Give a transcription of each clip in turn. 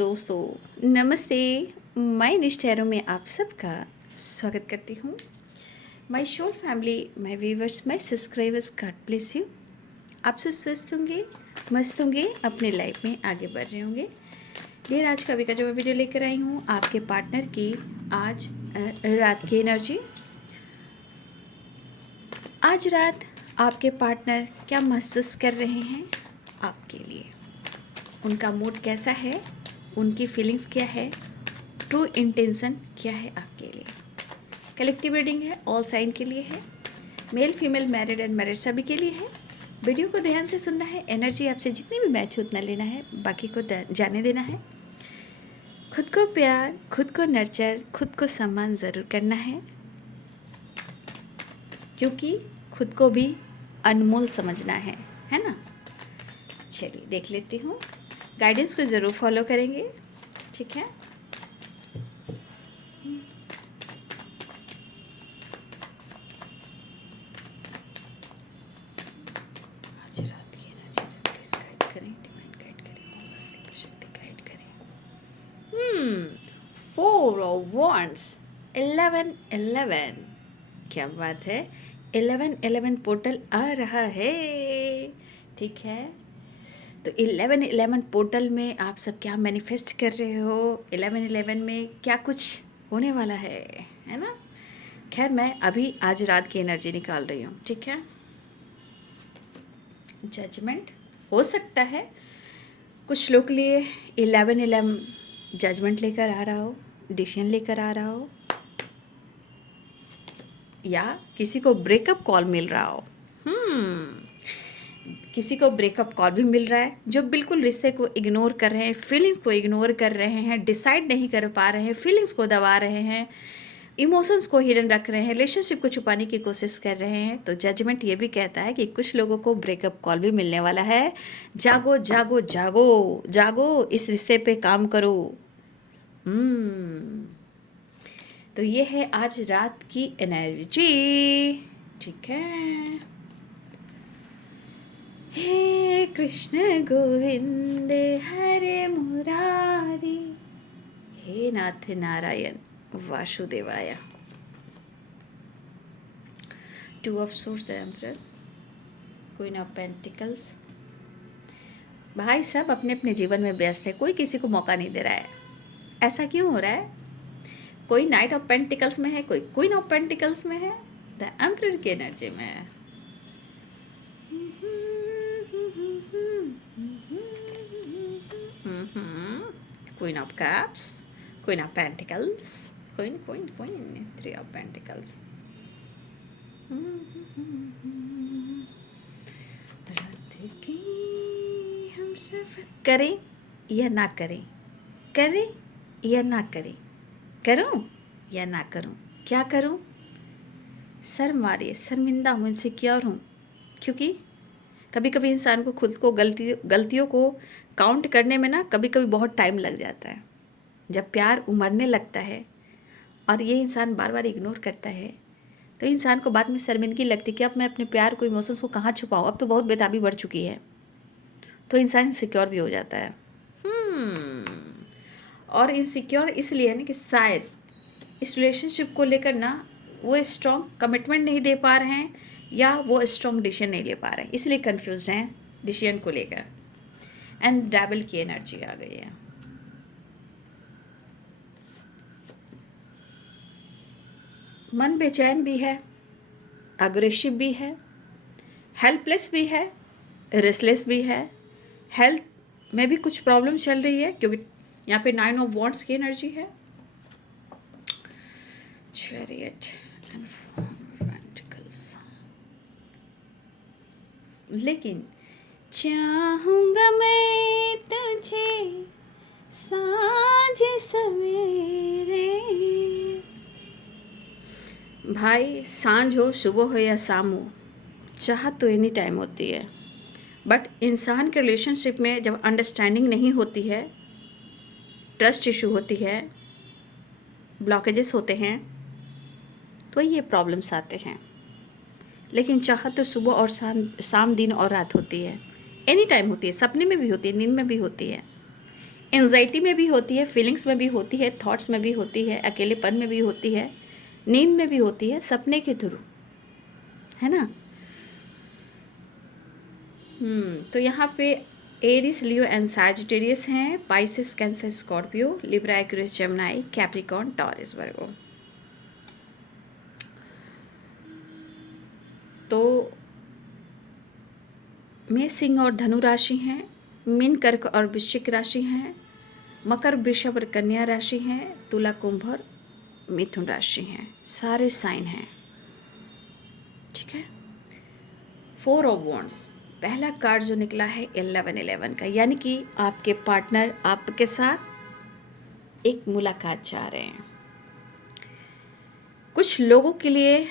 दोस्तों नमस्ते। मैं निष्ठैरों में आप सबका स्वागत करती हूँ। My whole family, my viewers, my subscribers, God bless you. आप सब स्वस्थ होंगे, मस्त होंगे, अपने लाइफ में आगे बढ़ रहे होंगे। ये आज कवि का जो मैं वीडियो लेकर आई हूँ आपके पार्टनर की आज रात की एनर्जी। आज रात आपके पार्टनर क्या महसूस कर रहे हैं आपके लिए, उनका मूड कैसा है, उनकी फीलिंग्स क्या है, ट्रू इंटेंशन क्या है आपके लिए। कलेक्टिव रीडिंग है, ऑल साइन के लिए है, male female married and married सभी के लिए है। वीडियो को ध्यान से सुनना है, एनर्जी आपसे जितनी भी मैच हो उतना लेना है, बाकी को जाने देना है। खुद को प्यार, खुद को नर्चर, खुद को सम्मान ज़रूर करना है, क्योंकि खुद को भी अनमोल समझना है ना। चलिए देख लेती हूँ, गाइडेंस को ज़रूर फॉलो करेंगे, ठीक है। आज रात की एनर्जी प्लीज गाइड करें, डिवाइन गाइड करें, प्रशक्ति गाइड करें। 4 ऑफ वॉन्ड्स, 11 क्या बात है। 11 पोर्टल आ रहा है, ठीक है। तो 11 पोर्टल में आप सब क्या मैनिफेस्ट कर रहे हो, 11 में क्या कुछ होने वाला है ना। खैर मैं अभी आज रात की एनर्जी निकाल रही हूँ, ठीक है। जजमेंट हो सकता है कुछ लोग के लिए 11 जजमेंट लेकर आ रहा हो, डिसीजन लेकर आ रहा हो, या किसी को ब्रेकअप कॉल मिल रहा हो। किसी को ब्रेकअप कॉल भी मिल रहा है जो बिल्कुल रिश्ते को इग्नोर कर रहे हैं, फीलिंग्स को इग्नोर कर रहे हैं, डिसाइड नहीं कर पा रहे हैं, फीलिंग्स को दबा रहे हैं, इमोशंस को हिडन रख रहे हैं, रिलेशनशिप को छुपाने की कोशिश कर रहे हैं। तो जजमेंट ये भी कहता है कि कुछ लोगों को ब्रेकअप कॉल भी मिलने वाला है। जागो जागो जागो जागो, इस रिश्ते पे काम करो। तो ये है आज रात की एनर्जी, ठीक है। हे कृष्ण गोविंद हरे मुरारी, हे नाथ नारायण वासुदेवाय। 2 of source, the emperor, queen of pentacles. भाई सब अपने अपने जीवन में व्यस्त है, कोई किसी को मौका नहीं दे रहा है। ऐसा क्यों हो रहा है? कोई नाइट ऑफ पेंटिकल्स में है, कोई क्वीन ऑफ पेंटिकल्स में है, द एम्परर की एनर्जी में है। Queen of Cups, Queen of Pentacles, Queen, 3 of Pentacles. रात की हम सफर करें या ना करें, करें या ना करें, करूं या ना करूं, क्या करूं? शर्म आ रही है, शर्मिंदा हूँ, इनसिक्योर हूँ, क्योंकि कभी कभी इंसान को खुद को गलतियों को काउंट करने में ना कभी कभी बहुत टाइम लग जाता है। जब प्यार उमड़ने लगता है और ये इंसान बार बार इग्नोर करता है तो इंसान को बाद में शर्मिंदगी लगती है कि अब मैं अपने प्यार को, इमोशंस को कहाँ छुपाऊँ, अब तो बहुत बेताबी बढ़ चुकी है। तो इंसान इनसिक्योर भी हो जाता है। और इनसिक्योर इसलिए है ना कि शायद इस रिलेशनशिप को लेकर ना वो स्ट्रॉन्ग कमिटमेंट नहीं दे पा रहे हैं, या वो स्ट्रॉन्ग डिसीजन नहीं ले पा रहे हैं, इसलिए कंफ्यूज हैं डिसीजन को लेकर। एंड डेविल की एनर्जी आ गई है। मन बेचैन भी है, अग्रेसिव भी है, हेल्पलेस भी है, रेस्टलेस भी है। हेल्थ में भी कुछ प्रॉब्लम चल रही है, क्योंकि यहाँ पे 9 ऑफ वॉन्ड्स की एनर्जी है, चैरियट एंड पेंटिकल्स। लेकिन चाहूँगा मैं तुझे साँझ सवेरे। भाई सांझ हो, सुबह हो या शाम हो, चाहत तो एनी टाइम होती है। बट इंसान के रिलेशनशिप में जब अंडरस्टैंडिंग नहीं होती है, ट्रस्ट इशू होती है, ब्लॉकेजेस होते हैं, तो ये प्रॉब्लम्स आते हैं। लेकिन चाहत तो सुबह और शाम, दिन और रात होती है, एनी टाइम होती है, सपने में भी होती है, नींद में भी होती है। एंजाइटी में भी होती है, फीलिंग्स में भी होती है, थॉट्स में भी होती है, अकेलेपन में भी होती है, नींद में भी होती है, सपने के थ्रू, है ना। तो यहाँ पे एरिस, लियो एंड सैजिटेरियस हैं, Pisces, Cancer, Scorpio, Libra, Aquarius, Gemini, Capricorn, Taurus, Virgo. तो मेष, सिंह और धनु राशि हैं, मीन, कर्क और वृश्चिक राशि हैं, मकर, वृषभ और कन्या राशि हैं, तुला, कुंभ और मिथुन राशि हैं। सारे साइन हैं, ठीक है। 4 ऑफ वॉन्ड्स, पहला कार्ड जो निकला है 11 का, यानी कि आपके पार्टनर आपके साथ एक मुलाकात चाह रहे हैं। कुछ लोगों के लिए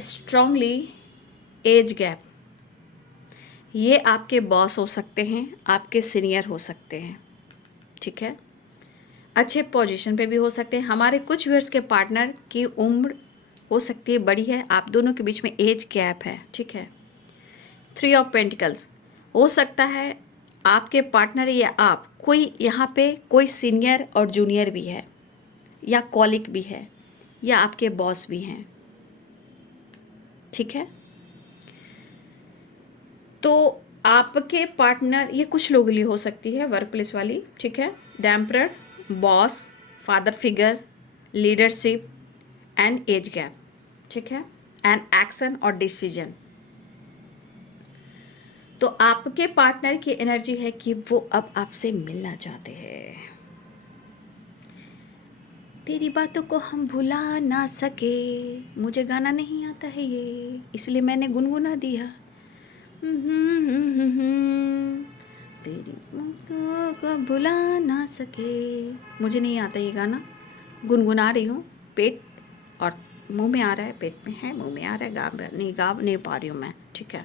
स्ट्रांगली एज गैप, ये आपके बॉस हो सकते हैं, आपके सीनियर हो सकते हैं, ठीक है, अच्छे पोजीशन पे भी हो सकते हैं। हमारे कुछ व्यूअर्स के पार्टनर की उम्र हो सकती है बड़ी है, आप दोनों के बीच में एज गैप है, ठीक है। 3 ऑफ पेंटिकल्स, हो सकता है आपके पार्टनर या आप, कोई यहाँ पे कोई सीनियर और जूनियर भी है, या कॉलिग भी है, या आपके बॉस भी हैं, ठीक है। तो आपके पार्टनर, ये कुछ लोगों के लिए हो सकती है, वर्क प्लेस वाली, ठीक है। The emperor, boss, father figure, leadership and age gap, ठीक है, एंड एक्शन और डिसीजन। तो आपके पार्टनर की एनर्जी है कि वो अब आपसे मिलना चाहते हैं। तेरी बातों को हम भुला ना सके, मुझे गाना नहीं आता है ये, इसलिए मैंने गुनगुना दिया। तेरी बातों को भुला ना सके, मुझे नहीं आता ये गाना, गुनगुना रही हूँ, पेट और मुंह में आ रहा है, पेट में है, मुंह में आ रहा है, गा नहीं पा रही हूँ मैं, ठीक है।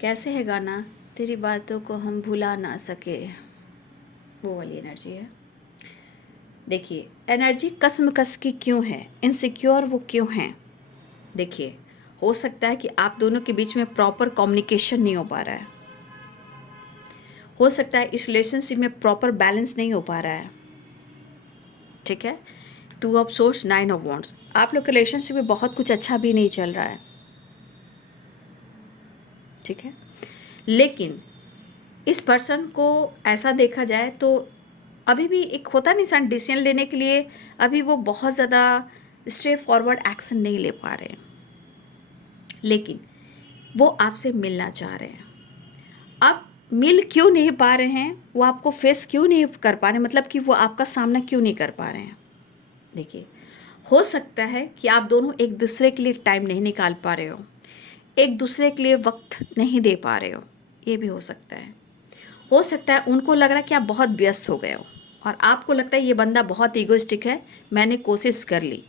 कैसे है गाना, तेरी बातों को हम भुला ना सके, वो वाली एनर्जी है। देखिए एनर्जी कसमकस की क्यों है, इनसिक्योर वो क्यों हैं। देखिए हो सकता है कि आप दोनों के बीच में प्रॉपर कम्युनिकेशन नहीं हो पा रहा है, हो सकता है इस रिलेशनशिप में प्रॉपर बैलेंस नहीं हो पा रहा है, ठीक है। 2 ऑफ सोर्स, 9 ऑफ वॉन्ड्स, आप लोग के रिलेशनशिप में बहुत कुछ अच्छा भी नहीं चल रहा है, ठीक है। लेकिन इस पर्सन को ऐसा देखा जाए तो अभी भी एक होता नहीं सन डिसीजन लेने के लिए, अभी वो बहुत ज़्यादा स्ट्रेट फॉरवर्ड एक्शन नहीं ले पा रहे हैं, लेकिन वो आपसे मिलना चाह रहे हैं। अब मिल क्यों नहीं पा रहे हैं, वो आपको फेस क्यों नहीं कर पा रहे हैं, मतलब कि वो आपका सामना क्यों नहीं कर पा रहे हैं। देखिए हो सकता है कि आप दोनों एक दूसरे के लिए टाइम नहीं निकाल पा रहे हो, एक दूसरे के लिए वक्त नहीं दे पा रहे हो, ये भी हो सकता है। हो सकता है उनको लग रहा है कि आप बहुत व्यस्त हो गए हो, और आपको लगता है ये बंदा बहुत ईगोइस्टिक है, मैंने कोशिश कर ली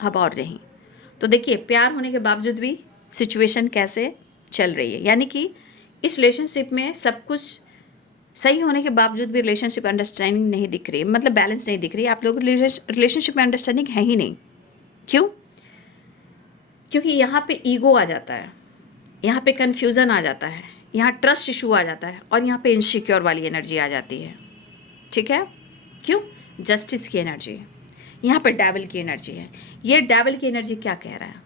अब और नहीं। तो देखिए प्यार होने के बावजूद भी सिचुएशन कैसे चल रही है, यानी कि इस रिलेशनशिप में सब कुछ सही होने के बावजूद भी रिलेशनशिप अंडरस्टैंडिंग नहीं दिख रही है, मतलब बैलेंस नहीं दिख रही है। आप लोगों की रिलेशनशिप में अंडरस्टैंडिंग है ही नहीं। क्यों? क्योंकि यहाँ पे ईगो आ जाता है, यहाँ पे कन्फ्यूज़न आ जाता है, यहाँ ट्रस्ट इशू आ जाता है, और यहाँ पे इनसिक्योर वाली एनर्जी आ जाती है, ठीक है। क्यों? जस्टिस की एनर्जी, यहाँ पे डेविल की एनर्जी है। ये डेविल की एनर्जी क्या कह रहा है,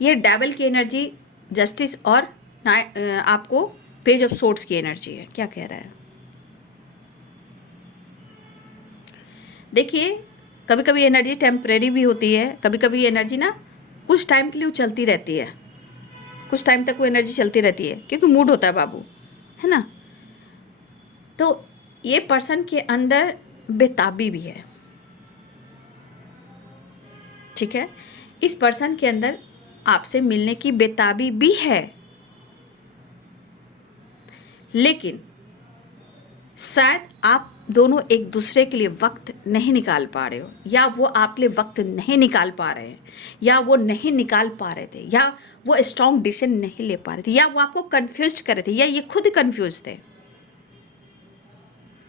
ये डेविल की एनर्जी जस्टिस और आपको पेज ऑफ सोर्ड्स की एनर्जी है। क्या कह रहा है, देखिए कभी कभी एनर्जी टेम्परेरी भी होती है, कभी कभी एनर्जी ना कुछ टाइम के लिए चलती रहती है, कुछ टाइम तक वो एनर्जी चलती रहती है, क्योंकि मूड होता है बाबू, है ना। तो ये पर्सन के अंदर बेताबी भी है, ठीक है। इस पर्सन के अंदर आपसे मिलने की बेताबी भी है, लेकिन शायद आप दोनों एक दूसरे के लिए वक्त नहीं निकाल पा रहे हो, या वो आपके लिए वक्त नहीं निकाल पा रहे हैं, या वो नहीं निकाल पा रहे थे, या वो स्ट्रॉन्ग डिसीजन नहीं ले पा रहे थे, या वो आपको कंफ्यूज कर रहे थे, या ये खुद कंफ्यूज थे।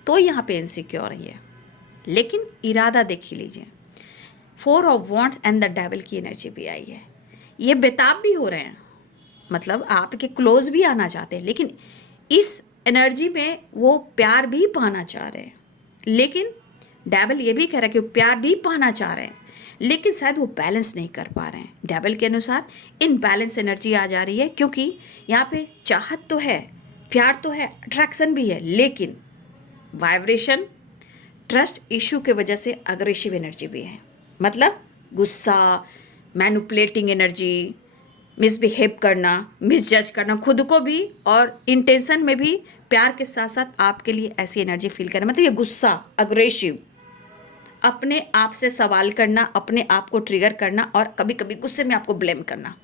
तो यहाँ पे इनसिक्योर है, लेकिन इरादा देख लीजिए। 4 of wands and the devil की एनर्जी भी आई है। ये बेताब भी हो रहे हैं, मतलब आपके क्लोज भी आना चाहते हैं, लेकिन इस एनर्जी में वो प्यार भी पाना चाह रहे हैं, लेकिन डेविल ये भी कह रहा है कि वो प्यार भी पाना चाह रहे हैं, लेकिन शायद वो बैलेंस नहीं कर पा रहे हैं। डेविल के अनुसार इनबैलेंस एनर्जी आ जा रही है, क्योंकि यहाँ पे चाहत तो है, प्यार तो है, अट्रैक्शन भी है, लेकिन वाइब्रेशन ट्रस्ट इशू के वजह से अग्रेसिव एनर्जी भी है। मतलब गुस्सा, मैनिपुलेटिंग एनर्जी, मिसबिहेव करना, मिसजज करना खुद को भी, और इंटेंशन में भी प्यार के साथ साथ आपके लिए ऐसी एनर्जी फील करना। मतलब ये गुस्सा, अग्रेसिव, अपने आप से सवाल करना, अपने आप को ट्रिगर करना, और कभी कभी गुस्से में आपको ब्लेम करना।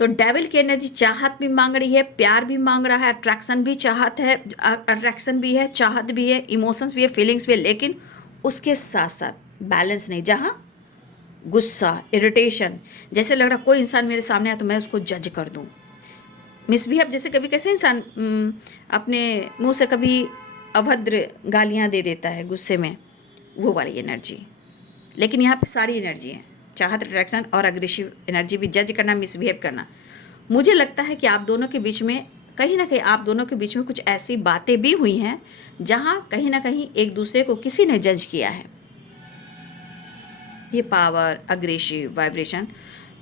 तो डेविल की एनर्जी चाहत भी मांग रही है, प्यार भी मांग रहा है, अट्रैक्शन भी चाहत है, अट्रैक्शन भी है, चाहत भी है, इमोशंस भी है, फीलिंग्स भी है, लेकिन उसके साथ साथ बैलेंस नहीं। जहाँ गुस्सा, इरिटेशन, जैसे लग रहा कोई इंसान मेरे सामने आया तो मैं उसको जज कर दूँ। मिसबिहेव, जैसे कभी कैसे इंसान अपने मुंह से कभी अभद्र गालियाँ दे देता है गुस्से में, वो वाली एनर्जी। लेकिन यहाँ पे सारी एनर्जी है, चाहत, अट्रैक्शन और अग्रेसिव एनर्जी भी, जज करना, मिसबिहेव करना। मुझे लगता है कि आप दोनों के बीच में कहीं ना कहीं आप दोनों के बीच में कुछ ऐसी बातें भी हुई हैं जहाँ कहीं ना कहीं एक दूसरे को किसी ने जज किया है। ये पावर, अग्रेसिव, वाइब्रेशन।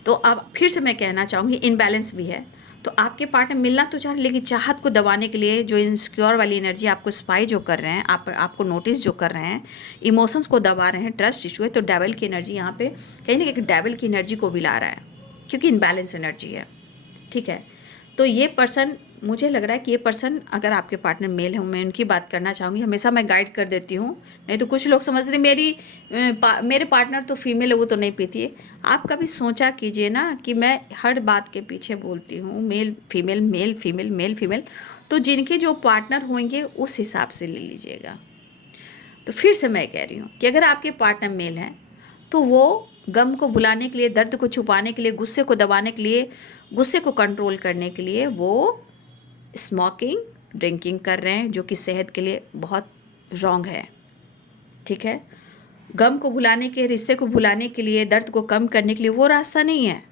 तो अब फिर से मैं कहना चाहूँगी इनबैलेंस भी है। तो आपके पार्टनर मिलना तो चाह रहे, लेकिन चाहत को दबाने के लिए जो इनसिक्योर वाली एनर्जी आपको स्पाई जो कर रहे हैं, आपको नोटिस जो कर रहे हैं, इमोशंस को दबा रहे हैं, ट्रस्ट इशू है। तो डेविल की एनर्जी यहाँ पे कहीं ना कहीं डेविल की एनर्जी को भी ला रहा है, क्योंकि इनबैलेंस एनर्जी है। ठीक है, तो ये पर्सन, मुझे लग रहा है कि ये पर्सन, अगर आपके पार्टनर मेल है, मैं उनकी बात करना चाहूँगी। हमेशा मैं गाइड कर देती हूँ, नहीं तो कुछ लोग समझते मेरे पार्टनर तो फीमेल है, वो तो नहीं पीती है। आप कभी सोचा कीजिए ना कि मैं हर बात के पीछे बोलती हूँ male female, male female, male female, तो जिनके जो पार्टनर होंगे उस हिसाब से ले लीजिएगा। तो फिर से मैं कह रही हूँ कि अगर आपके पार्टनर मेल हैं तो वो गम को भुलाने के लिए, दर्द को छुपाने के लिए, गुस्से को दबाने के लिए, गुस्से को कंट्रोल करने के लिए वो स्मोकिंग, ड्रिंकिंग कर रहे हैं, जो कि सेहत के लिए बहुत रॉन्ग है। ठीक है, गम को भुलाने के, रिश्ते को भुलाने के लिए, दर्द को कम करने के लिए वो रास्ता नहीं है।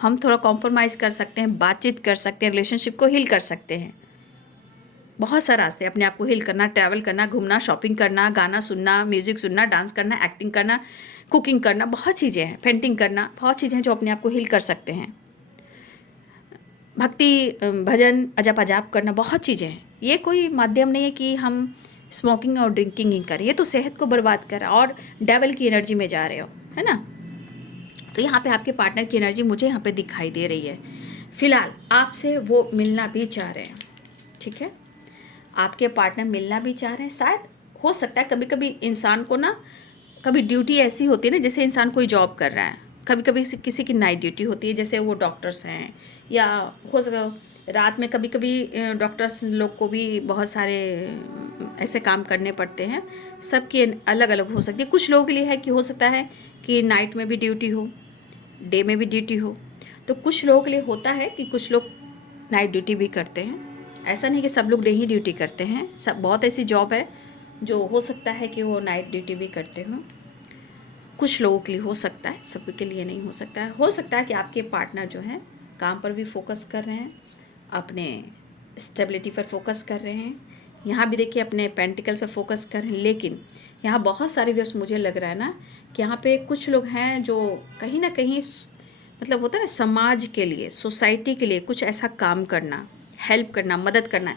हम थोड़ा कॉम्प्रोमाइज़ कर सकते हैं, बातचीत कर सकते हैं, रिलेशनशिप को हील कर सकते हैं। बहुत सारे रास्ते, अपने आप को हील करना, ट्रैवल करना, घूमना, शॉपिंग करना, गाना सुनना, म्यूज़िक सुनना, डांस करना, एक्टिंग करना, कुकिंग करना, बहुत चीज़ें हैं, पेंटिंग करना, बहुत चीज़ें हैं जो अपने आप को हील कर सकते हैं। भक्ति, भजन, अजप अजाप करना, बहुत चीज़ें हैं। ये कोई माध्यम नहीं है कि हम स्मोकिंग और ड्रिंकिंग ही करें, ये तो सेहत को बर्बाद कर रहा है और डेविल की एनर्जी में जा रहे हो, है ना। तो यहाँ पे आपके पार्टनर की एनर्जी मुझे यहाँ पे दिखाई दे रही है। फिलहाल आपसे वो मिलना भी चाह रहे हैं। ठीक है, आपके पार्टनर मिलना भी चाह रहे हैं। शायद हो सकता है कभी कभी इंसान को ना, कभी ड्यूटी ऐसी होती है ना, जैसे इंसान कोई जॉब कर रहा है, कभी कभी किसी की नाइट ड्यूटी होती है, जैसे वो डॉक्टर्स हैं, या हो सके रात में कभी कभी डॉक्टर्स लोग को भी बहुत सारे ऐसे काम करने पड़ते हैं। सबकी अलग अलग हो सकती है। कुछ लोगों के लिए है कि हो सकता है कि नाइट में भी ड्यूटी हो, डे में भी ड्यूटी हो। तो कुछ लोगों के लिए होता है कि कुछ लोग नाइट ड्यूटी भी करते हैं। ऐसा नहीं कि सब लोग डे ही ड्यूटी करते हैं, सब बहुत ऐसी जॉब है जो हो सकता है कि वो नाइट ड्यूटी भी करते हों। कुछ लोगों के लिए हो सकता है, सभी के लिए नहीं हो सकता है। हो सकता है कि आपके पार्टनर जो हैं काम पर भी फोकस कर रहे हैं, अपने स्टेबिलिटी पर फोकस कर रहे हैं। यहाँ भी देखिए अपने पेंटिकल्स पर फोकस कर रहे हैं, लेकिन यहाँ बहुत सारे व्यूअर्स, मुझे लग रहा है ना कि यहाँ पे कुछ लोग हैं जो कहीं ना कहीं, मतलब होता है ना, समाज के लिए, सोसाइटी के लिए कुछ ऐसा काम करना, हेल्प करना, मदद करना,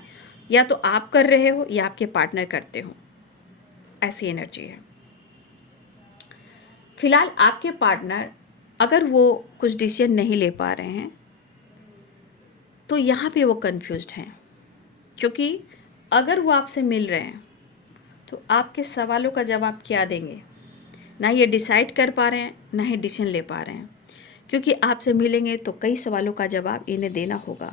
या तो आप कर रहे हो या आपके पार्टनर करते हो, ऐसी एनर्जी है। फिलहाल आपके पार्टनर अगर वो कुछ डिसीजन नहीं ले पा रहे हैं तो यहाँ पे वो कंफ्यूज्ड हैं, क्योंकि अगर वो आपसे मिल रहे हैं तो आपके सवालों का जवाब क्या देंगे, ना ये डिसाइड कर पा रहे हैं, ना ही डिसीजन ले पा रहे हैं। क्योंकि आपसे मिलेंगे तो कई सवालों का जवाब इन्हें देना होगा।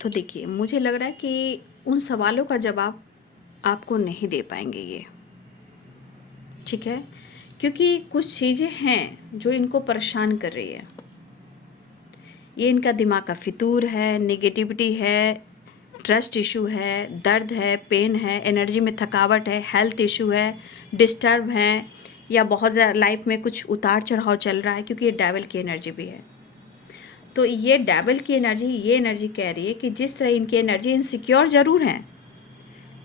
तो देखिए, मुझे लग रहा है कि उन सवालों का जवाब आपको नहीं दे पाएंगे ये। ठीक है, क्योंकि कुछ चीज़ें हैं जो इनको परेशान कर रही है। ये इनका दिमाग का फितूर है, नेगेटिविटी है, ट्रस्ट इशू है, दर्द है, पेन है, एनर्जी में थकावट है, हेल्थ इशू है, डिस्टर्ब है, या बहुत ज़्यादा लाइफ में कुछ उतार चढ़ाव चल रहा है, क्योंकि ये डेविल की एनर्जी भी है। तो ये डेविल की एनर्जी, ये एनर्जी कह रही है कि जिस तरह इनकी एनर्जी इनसिक्योर ज़रूर हैं,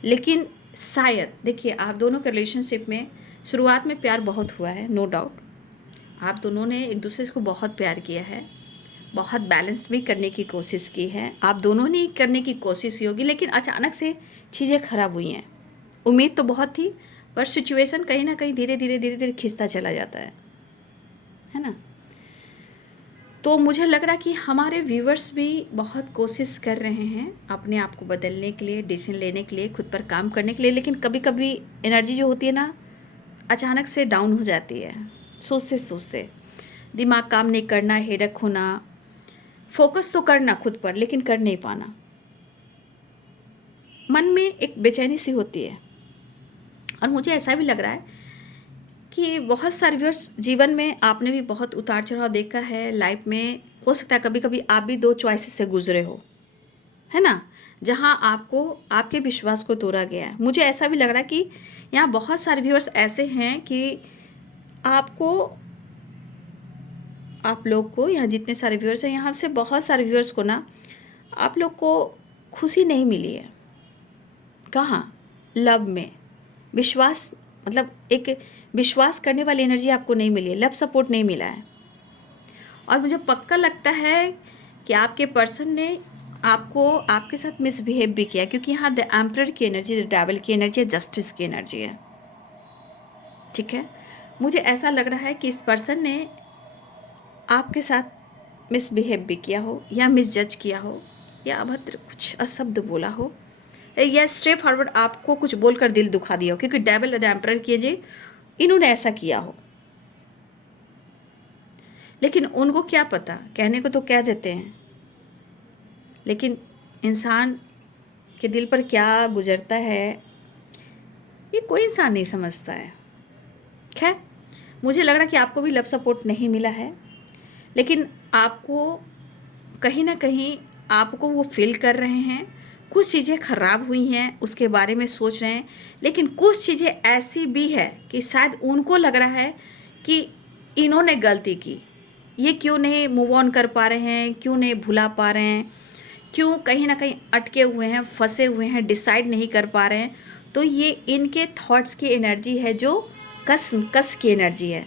लेकिन शायद देखिए आप दोनों के रिलेशनशिप में शुरुआत में प्यार बहुत हुआ है, नो डाउट। आप दोनों ने एक दूसरे को बहुत प्यार किया है, बहुत बैलेंस भी करने की कोशिश की है, आप दोनों ने करने की कोशिश की होगी, लेकिन अचानक से चीज़ें ख़राब हुई हैं। उम्मीद तो बहुत थी, पर सिचुएशन कहीं ना कहीं धीरे धीरे खिंचता चला जाता है ना। तो मुझे लग रहा कि हमारे व्यूवर्स भी बहुत कोशिश कर रहे हैं अपने आप को बदलने के लिए, डिसीजन लेने के लिए, खुद पर काम करने के लिए, लेकिन कभी कभी एनर्जी जो होती है ना अचानक से डाउन हो जाती है। सोचते सोचते दिमाग काम नहीं करना, हेडक होना, फोकस तो करना खुद पर लेकिन कर नहीं पाना, मन में एक बेचैनी सी होती है। और मुझे ऐसा भी लग रहा है कि बहुत सारे व्यूअर्स जीवन में आपने भी बहुत उतार चढ़ाव देखा है लाइफ में। हो सकता है कभी कभी आप भी दो चॉइसेस से गुजरे हो, है ना, जहाँ आपको आपके विश्वास को तोड़ा गया है। मुझे ऐसा भी लग रहा है कि यहाँ बहुत सारे व्यूअर्स ऐसे हैं कि आप लोग को, यहाँ जितने सारे व्यूअर्स हैं यहाँ से बहुत सारे व्यूअर्स को ना आप लोग को खुशी नहीं मिली है। कहाँ? लव में विश्वास, मतलब एक विश्वास करने वाली एनर्जी आपको नहीं मिली है, लव सपोर्ट नहीं मिला है। और मुझे पक्का लगता है कि आपके पर्सन ने आपको आपके साथ मिसबिहेव भी किया, क्योंकि यहाँ द एम्परर की एनर्जी, द डेविल की एनर्जी है, जस्टिस की एनर्जी है। ठीक है, मुझे ऐसा लग रहा है कि इस पर्सन ने आपके साथ मिसबिहेव भी किया हो, या मिसजज किया हो, या अभद्र कुछ अशब्द बोला हो, या स्ट्रेट फॉरवर्ड आपको कुछ बोलकर दिल दुखा दिया हो, क्योंकि डेविल द एम्परर की एनर्जी, इन्होंने ऐसा किया हो। लेकिन उनको क्या पता, कहने को तो कह देते हैं, लेकिन इंसान के दिल पर क्या गुजरता है ये कोई इंसान नहीं समझता है। खैर, मुझे लग रहा कि आपको भी लव सपोर्ट नहीं मिला है, लेकिन आपको कहीं ना कहीं आपको वो फील कर रहे हैं, कुछ चीज़ें ख़राब हुई हैं उसके बारे में सोच रहे हैं, लेकिन कुछ चीज़ें ऐसी भी है कि शायद उनको लग रहा है कि इन्होंने गलती की, ये क्यों नहीं मूव ऑन कर पा रहे हैं, क्यों नहीं भुला पा रहे हैं, क्यों कहीं ना कहीं अटके हुए हैं, फंसे हुए हैं, डिसाइड नहीं कर पा रहे हैं। तो ये इनके थॉट्स की एनर्जी है, जो कस की एनर्जी है।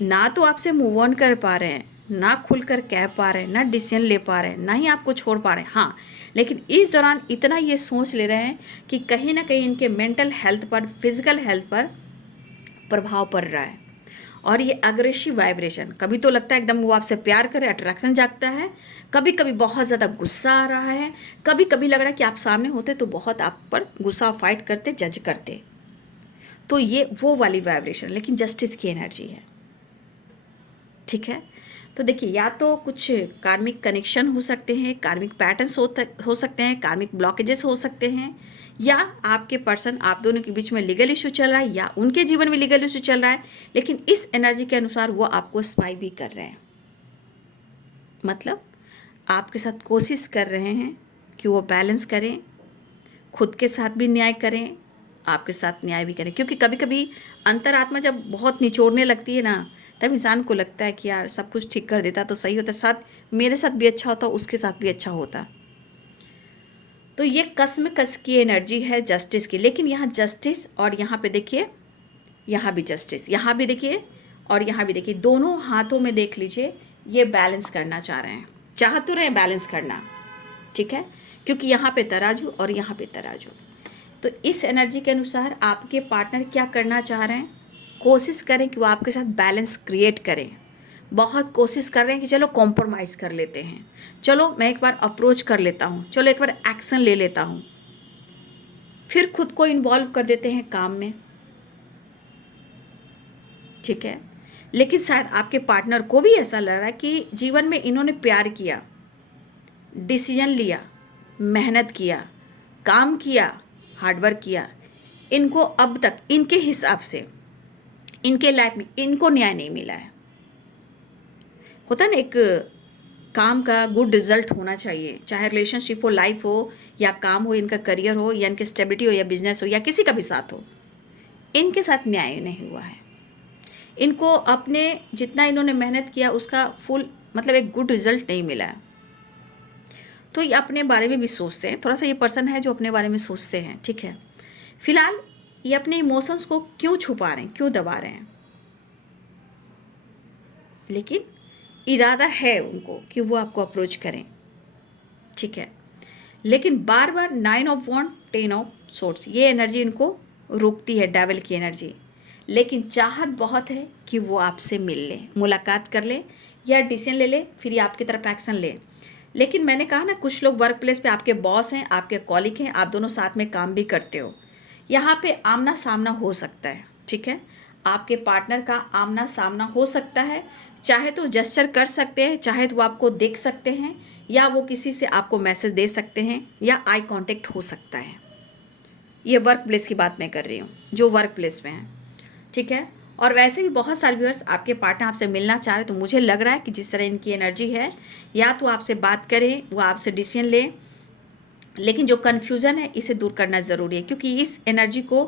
ना तो आपसे मूव ऑन कर पा रहे हैं, ना खुलकर कह पा रहे हैं, ना डिसीजन ले पा रहे हैं, ना ही आपको छोड़ पा रहे हैं। हाँ, लेकिन इस दौरान इतना ये सोच ले रहे हैं कि कहीं ना कहीं इनके मेंटल हेल्थ पर, फिजिकल हेल्थ पर प्रभाव पड़ रहा है। और ये अग्रेसिव वाइब्रेशन, कभी तो लगता है एकदम वो आपसे प्यार करे, अट्रैक्शन जागता है, कभी कभी बहुत ज़्यादा गुस्सा आ रहा है, कभी कभी लग रहा है कि आप सामने होते तो बहुत आप पर गुस्सा, फाइट करते, जज करते। तो ये वो वाली वाइब्रेशन, लेकिन जस्टिस की एनर्जी है। ठीक है, तो देखिए, या तो कुछ कार्मिक कनेक्शन हो सकते हैं, कार्मिक पैटर्न्स हो सकते हैं, कार्मिक ब्लॉकेजेस हो सकते हैं, या आपके पर्सन, आप दोनों के बीच में लीगल इशू चल रहा है, या उनके जीवन में लीगल इशू चल रहा है, लेकिन इस एनर्जी के अनुसार वो आपको स्पाई भी कर रहे हैं। मतलब आपके साथ कोशिश कर रहे हैं कि वो बैलेंस करें, खुद के साथ भी न्याय करें, आपके साथ न्याय भी करें। क्योंकि कभी कभी अंतरात्मा जब बहुत निचोड़ने लगती है ना, तब इंसान को लगता है कि यार सब कुछ ठीक कर देता तो सही होता, साथ मेरे साथ भी अच्छा होता, उसके साथ भी अच्छा होता। तो ये कस की एनर्जी है जस्टिस की। लेकिन यहाँ जस्टिस, और यहाँ पे देखिए, यहाँ भी जस्टिस, यहाँ भी देखिए और यहाँ भी देखिए, दोनों हाथों में देख लीजिए, ये बैलेंस करना चाह रहे हैं, चाह तो रहे हैं बैलेंस करना। ठीक है, क्योंकि यहाँ पे तराजू और यहाँ पे तराजू। तो इस एनर्जी के अनुसार आपके पार्टनर क्या करना चाह रहे हैं, कोशिश करें कि वो आपके साथ बैलेंस क्रिएट करें। बहुत कोशिश कर रहे हैं कि चलो कॉम्प्रोमाइज़ कर लेते हैं, चलो मैं एक बार अप्रोच कर लेता हूँ, चलो एक बार एक्शन ले लेता हूँ, फिर खुद को इन्वॉल्व कर देते हैं काम में। ठीक है, लेकिन शायद आपके पार्टनर को भी ऐसा लग रहा है कि जीवन में इन्होंने प्यार किया, डिसीजन लिया, मेहनत किया, काम किया, हार्डवर्क किया, इनको अब तक इनके हिसाब से इनके लाइफ में इनको न्याय नहीं मिला है। होता ना, एक काम का गुड रिजल्ट होना चाहिए, चाहे रिलेशनशिप हो, लाइफ हो, या काम हो, इनका करियर हो, या इनकी स्टेबिलिटी हो, या बिजनेस हो, या किसी का भी साथ हो, इनके साथ न्याय नहीं हुआ है। इनको अपने जितना इन्होंने मेहनत किया उसका फुल मतलब एक गुड रिजल्ट नहीं मिला है। तो ये अपने बारे में भी सोचते हैं, थोड़ा सा ये पर्सन है जो अपने बारे में सोचते हैं, ठीक है। फिलहाल ये अपने इमोशंस को क्यों छुपा रहे हैं, क्यों दबा रहे हैं, लेकिन इरादा है उनको कि वो आपको अप्रोच करें, ठीक है। लेकिन बार बार 9 ऑफ वॉन्ड 10 ऑफ सोर्ट्स ये एनर्जी इनको रोकती है, डेविल की एनर्जी। लेकिन चाहत बहुत है कि वो आपसे मिल ले, मुलाकात कर ले या डिसीजन ले ले, फिर ये आपकी तरफ एक्शन ले। लेकिन मैंने कहा ना, कुछ लोग वर्क प्लेस पे आपके बॉस हैं, आपके कॉलिग हैं, आप दोनों साथ में काम भी करते हो, यहाँ पे आमना सामना हो सकता है, ठीक है। आपके पार्टनर का आमना सामना हो सकता है, चाहे तो जेस्चर कर सकते हैं, चाहे तो वो आपको देख सकते हैं, या वो किसी से आपको मैसेज दे सकते हैं, या आई कांटेक्ट हो सकता है। ये वर्क प्लेस की बात मैं कर रही हूँ, जो वर्क प्लेस में है, ठीक है। और वैसे भी बहुत सारे व्यूअर्स आपके पार्टनर आपसे मिलना चाह रहे, तो मुझे लग रहा है कि जिस तरह इनकी एनर्जी है, या तो आपसे बात करें, वो आपसे डिसीजन लें, लेकिन जो कन्फ्यूज़न है इसे दूर करना ज़रूरी है, क्योंकि इस एनर्जी को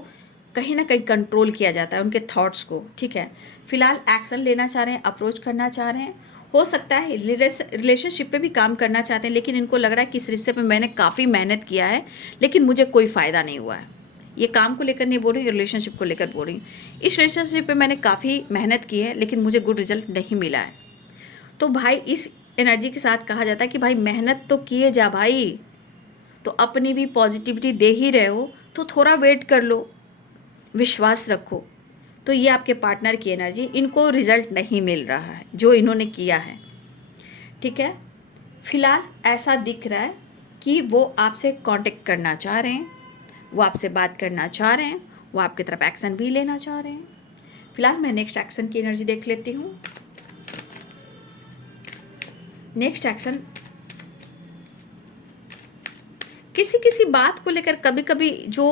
कहीं ना कहीं कंट्रोल किया जाता है, उनके थॉट्स को, ठीक है। फिलहाल एक्शन लेना चाह रहे हैं, अप्रोच करना चाह रहे हैं, हो सकता है रिलेशनशिप पे भी काम करना चाहते हैं, लेकिन इनको लग रहा है कि इस रिश्ते पे मैंने काफ़ी मेहनत किया है लेकिन मुझे कोई फ़ायदा नहीं हुआ है। ये काम को लेकर नहीं बोल रही, रिलेशनशिप को लेकर बोल रही हूँ। इस रिलेशनशिप पे मैंने काफ़ी मेहनत की है लेकिन मुझे गुड रिजल्ट नहीं मिला है। तो भाई इस एनर्जी के साथ कहा जाता है कि भाई मेहनत तो किए जा भाई, तो अपनी भी पॉजिटिविटी दे ही रहे हो तो थोड़ा वेट कर लो, विश्वास रखो। तो ये आपके पार्टनर की एनर्जी, इनको रिजल्ट नहीं मिल रहा है जो इन्होंने किया है, ठीक है। फिलहाल ऐसा दिख रहा है कि वो आपसे कांटेक्ट करना चाह रहे हैं, वो आपसे बात करना चाह रहे हैं, वो आपकी तरफ एक्शन भी लेना चाह रहे हैं। फिलहाल मैं नेक्स्ट एक्शन की एनर्जी देख लेती हूँ। नेक्स्ट एक्शन किसी किसी बात को लेकर कभी कभी जो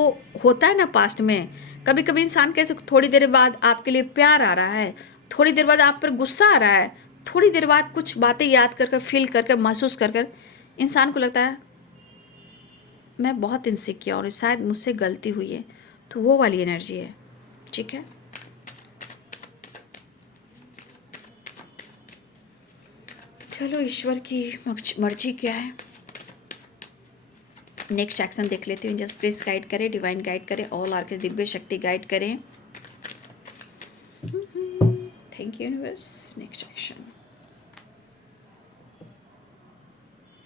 होता है ना पास्ट में, कभी कभी इंसान कैसे थोड़ी देर बाद आपके लिए प्यार आ रहा है, थोड़ी देर बाद आप पर गुस्सा आ रहा है, थोड़ी देर बाद कुछ बातें याद कर कर, फील कर कर, महसूस कर कर इंसान को लगता है मैं बहुत इनसिक्योर हूँ, शायद मुझसे गलती हुई है। तो वो वाली एनर्जी है, ठीक है। चलो ईश्वर की मर्जी क्या है। नेक्स्ट एक्शन देख लेती हूँ। जस्ट प्लीज गाइड करें, डिवाइन गाइड करें, ऑल आर के दिव्य शक्ति गाइड करें। Thank you universe. Next action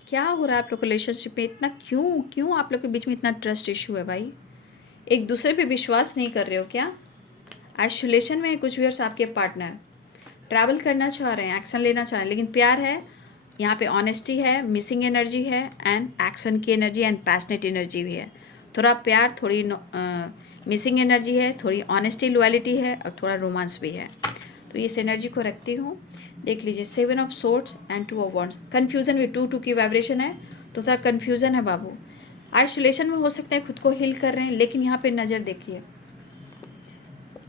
क्या हो रहा है आप लोग रिलेशनशिप में, इतना क्यों आप लोग के बीच में इतना ट्रस्ट इशू है भाई, एक दूसरे पे विश्वास नहीं कर रहे हो क्या? आइसोलेशन में है कुछ व्यूअर्स, आपके पार्टनर ट्रैवल करना चाह रहे हैं, एक्शन लेना चाह रहे हैं, लेकिन प्यार है, यहाँ पे ऑनेस्टी है, मिसिंग एनर्जी है, एंड एक्शन की एनर्जी एंड पैशनेट एनर्जी भी है। थोड़ा प्यार, थोड़ी मिसिंग एनर्जी है, थोड़ी ऑनेस्टी लॉयल्टी है, और थोड़ा रोमांस भी है। तो इस एनर्जी को रखती हूँ। देख लीजिए 7 of swords and 2 of wands. Confusion भी 2 की वाइब्रेशन है, तो थोड़ा कन्फ्यूज़न है बाबू। आइसोलेशन में हो सकता है खुद को हील कर रहे हैं, लेकिन यहाँ पे नज़र देखिए,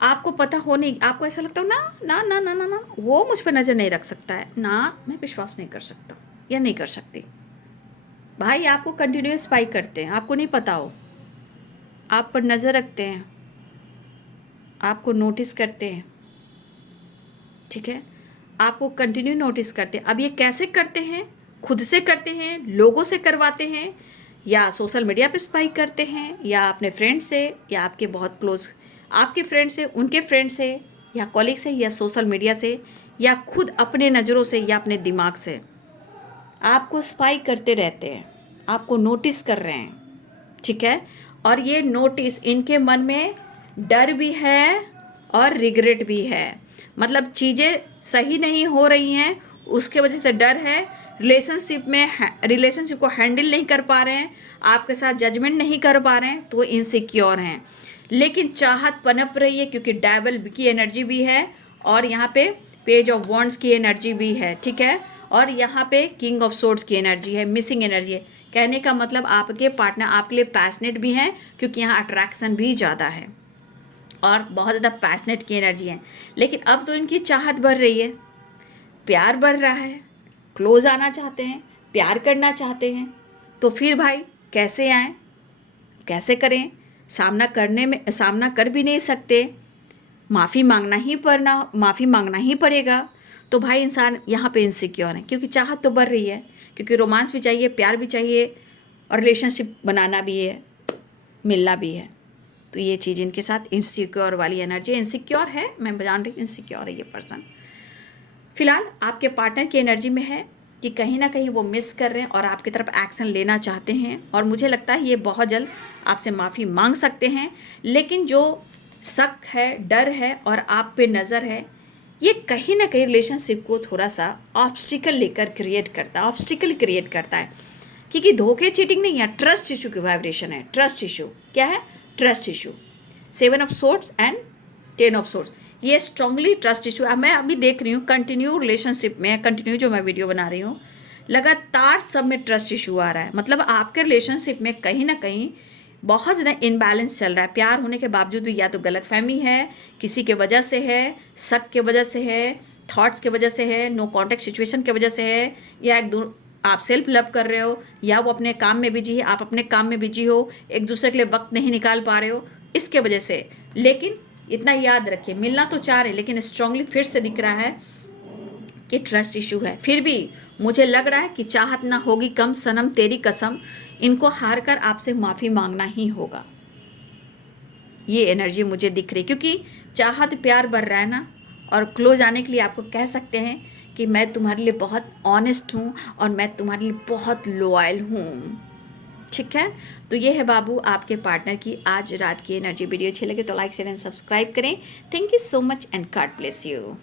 आपको पता हो नहीं, आपको ऐसा लगता हो ना ना ना ना ना ना वो मुझ पर नज़र नहीं रख सकता है ना, मैं विश्वास नहीं कर सकता या नहीं कर सकती। भाई आपको कंटिन्यूस स्पाई करते हैं, आपको नहीं पता हो, आप पर नज़र रखते हैं, आपको नोटिस करते हैं, ठीक है, आपको कंटिन्यू नोटिस करते हैं। अब ये कैसे करते हैं? खुद से करते हैं, लोगों से करवाते हैं, या सोशल मीडिया पे स्पाई करते हैं, या अपने फ्रेंड से, या आपके बहुत क्लोज आपके फ्रेंड से, उनके फ्रेंड से, या कॉलीग से, या सोशल मीडिया से, या खुद अपने नज़रों से, या अपने दिमाग से आपको स्पाई करते रहते हैं, आपको नोटिस कर रहे हैं, ठीक है। और ये नोटिस, इनके मन में डर भी है और रिग्रेट भी है, मतलब चीज़ें सही नहीं हो रही हैं उसके वजह से डर है, रिलेशनशिप को हैंडल नहीं कर पा रहे हैं, आपके साथ जजमेंट नहीं कर पा रहे हैं, तो इनसिक्योर हैं। लेकिन चाहत पनप रही है, क्योंकि डेविल की एनर्जी भी है, और यहाँ पे पेज ऑफ वॉन्ड्स की एनर्जी भी है, ठीक है, और यहाँ पे किंग ऑफ सोर्ड्स की एनर्जी है, मिसिंग एनर्जी है। कहने का मतलब आपके पार्टनर आपके लिए पैशनेट भी हैं, क्योंकि यहाँ अट्रैक्शन भी ज़्यादा है और बहुत ज़्यादा पैशनेट की एनर्जी है। लेकिन अब तो इनकी चाहत बढ़ रही है, प्यार बढ़ रहा है, क्लोज आना चाहते हैं, प्यार करना चाहते हैं, तो फिर भाई कैसे आएँ, कैसे करें? सामना कर भी नहीं सकते, माफ़ी मांगना ही पड़ेगा। तो भाई इंसान यहाँ पे इनसिक्योर है, क्योंकि चाहत तो बढ़ रही है, क्योंकि रोमांस भी चाहिए, प्यार भी चाहिए और रिलेशनशिप बनाना भी है, मिलना भी है। तो ये चीज़ इनके साथ इनसिक्योर वाली एनर्जी, इनसिक्योर है, मैं जान रही हूँ इनसिक्योर है ये पर्सन। फिलहाल आपके पार्टनर की एनर्जी में है कि कहीं ना कहीं वो मिस कर रहे हैं और आपकी तरफ एक्शन लेना चाहते हैं, और मुझे लगता है ये बहुत जल्द आपसे माफ़ी मांग सकते हैं। लेकिन जो शक है, डर है और आप पे नज़र है, ये कहीं ना कहीं रिलेशनशिप को थोड़ा सा ऑब्स्टिकल क्रिएट करता है, क्योंकि धोखे चीटिंग नहीं है, ट्रस्ट इशू की वाइब्रेशन है। ट्रस्ट इशू क्या है? Trust issue. 7 of swords and 10 of swords, ये स्ट्रांगली ट्रस्ट इशू। मैं अभी देख रही हूँ कंटिन्यू रिलेशनशिप में, कंटिन्यू जो मैं वीडियो बना रही हूँ, लगातार सब में ट्रस्ट इशू आ रहा है। मतलब आपके रिलेशनशिप में कहीं ना कहीं बहुत ज़्यादा इनबैलेंस चल रहा है। प्यार होने के बावजूद भी या तो गलतफहमी है, किसी के वजह से है, शक के वजह से है, थॉट्स के वजह से है, नो कॉन्टेक्ट सिचुएशन के वजह से है, या आप सेल्फ लव कर रहे हो, या वो अपने काम में बिजी है, आप अपने काम में बिजी हो, एक दूसरे के लिए वक्त नहीं निकाल पा रहे हो, इसके वजह से। लेकिन इतना याद रखिए, मिलना तो चाह रहे, लेकिन स्ट्रांगली फिर से दिख रहा है कि ट्रस्ट इशू है। फिर भी मुझे लग रहा है कि चाहत ना होगी कम, सनम तेरी कसम, इनको हार कर आपसे माफ़ी मांगना ही होगा। ये एनर्जी मुझे दिख रही, क्योंकि चाहत प्यार बढ़ रहा है ना, और क्लोज आने के लिए आपको कह सकते हैं कि मैं तुम्हारे लिए बहुत ऑनेस्ट हूँ और मैं तुम्हारे लिए बहुत लॉयल हूँ। ठीक है, तो ये है बाबू आपके पार्टनर की आज रात की एनर्जी। वीडियो अच्छी लगे तो लाइक शेयर एंड सब्सक्राइब करें। Thank you so much and God bless you.